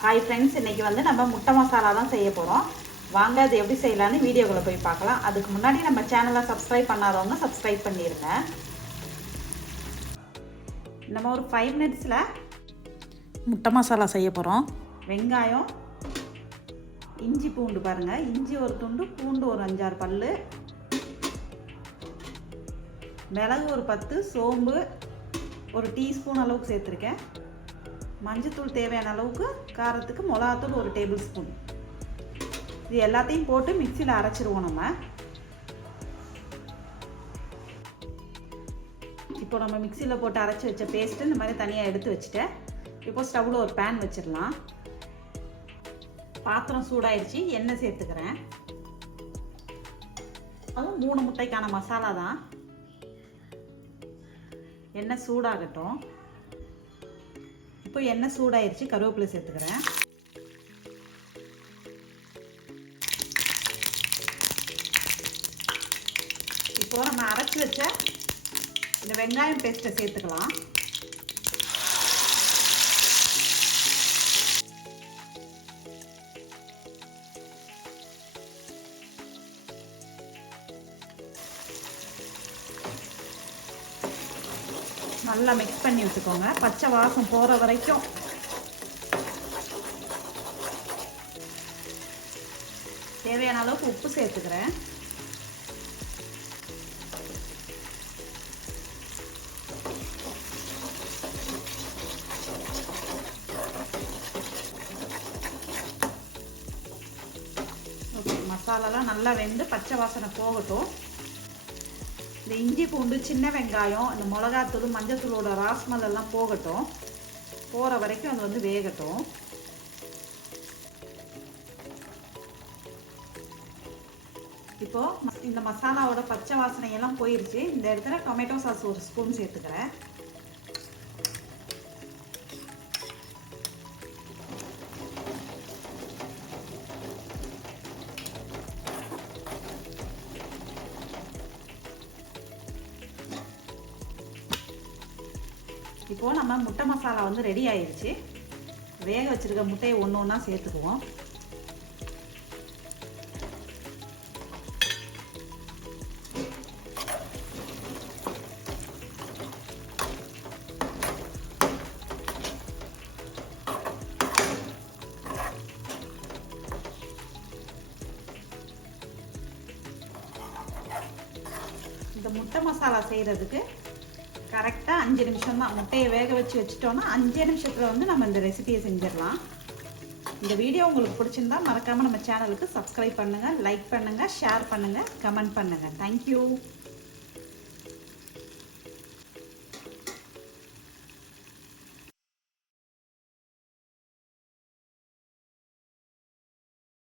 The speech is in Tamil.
ஹாய் ஃப்ரெண்ட்ஸ் இன்னைக்கு வந்து நம்ம முட்டை மசாலா தான் செய்ய போகிறோம் வாங்க அது எப்படி செய்யலான்னு வீடியோக்குள்ளே போய் பார்க்கலாம். அதுக்கு முன்னாடி நம்ம சேனலை சப்ஸ்கிரைப் பண்ணாதவங்க சப்ஸ்கிரைப் பண்ணிடுங்க நம்ம ஒரு ஃபைவ் மினிட்ஸில் முட்டை மசாலா செய்ய போகிறோம் வெங்காயம் இஞ்சி பூண்டு பாருங்கள் இஞ்சி ஒரு துண்டு பூண்டு ஒரு அஞ்சாறு பல் மிளகு ஒரு பத்து சோம்பு ஒரு டீஸ்பூன் அளவுக்கு சேர்த்துருக்கேன். மஞ்சத்தூள் தேவையான அளவுக்கு காரத்துக்கு மிளகாத்தூள் ஒரு டேபிள் ஸ்பூன் இது எல்லாத்தையும் போட்டு மிக்சியில் அரைச்சிருவோம் நம்ம. இப்போ நம்ம மிக்சியில் போட்டு அரைச்சி வச்ச பேஸ்ட்டு இந்த மாதிரி தனியாக எடுத்து வச்சுட்டேன் இப்போ ஸ்டவ்வில் ஒரு பேன் வச்சிடலாம். பாத்திரம் சூடாயிடுச்சு எண்ணெய் சேர்த்துக்கிறேன். அதுவும் மூணு முட்டைக்கான மசாலா தான். எண்ணெய் சூடாகட்டும். இப்போ எண்ணெய் சூடாயிருச்சு கருவேப்பிலை சேர்த்துக்கிறேன். இப்போ நம்ம அரைச்சி வச்ச இந்த வெங்காயம் பேஸ்ட்டை சேர்த்துக்கலாம். நல்லா மிக்ஸ் பண்ணி விட்டுக்கோங்க பச்சை வாசம் போகிற வரைக்கும். தேவையான அளவுக்கு உப்பு சேர்த்துக்கிறேன். ஓகே மசாலாலாம் நல்லா வெந்து பச்சை வாசனை போகட்டும். இந்த இஞ்சி பூண்டு சின்ன வெங்காயம் இந்த மிளகாத்தூள் மஞ்சத்தூளோட ராஸ்மல் எல்லாம் போகட்டும். போகிற வரைக்கும் அது வந்து வேகட்டும். இப்போது இந்த மசாலாவோட பச்சை வாசனையெல்லாம் போயிடுச்சு இந்த இடத்துல டொமேட்டோ சாஸ் ஒரு ஸ்பூன் சேர்த்துக்கிறேன். இப்போ நம்ம முட்டை மசாலா வந்து ரெடி ஆயிடுச்சு வேக வச்சிருக்க முட்டையை ஒன்று ஒன்றா சேர்த்துக்குவோம். இந்த முட்டை மசாலா செய்கிறதுக்கு கரெக்டாக அஞ்சு நிமிஷம் தான். முட்டையை வேக வச்சு வச்சுட்டோன்னா அஞ்சே நிமிஷத்தில் வந்து நம்ம இந்த ரெசிபியை செஞ்சிடலாம். இந்த வீடியோ உங்களுக்கு பிடிச்சிருந்தா மறக்காமல் நம்ம சேனலுக்கு சப்ஸ்கிரைப் பண்ணுங்கள் லைக் பண்ணுங்கள் ஷேர் பண்ணுங்கள் கமெண்ட் பண்ணுங்கள் தேங்க்யூ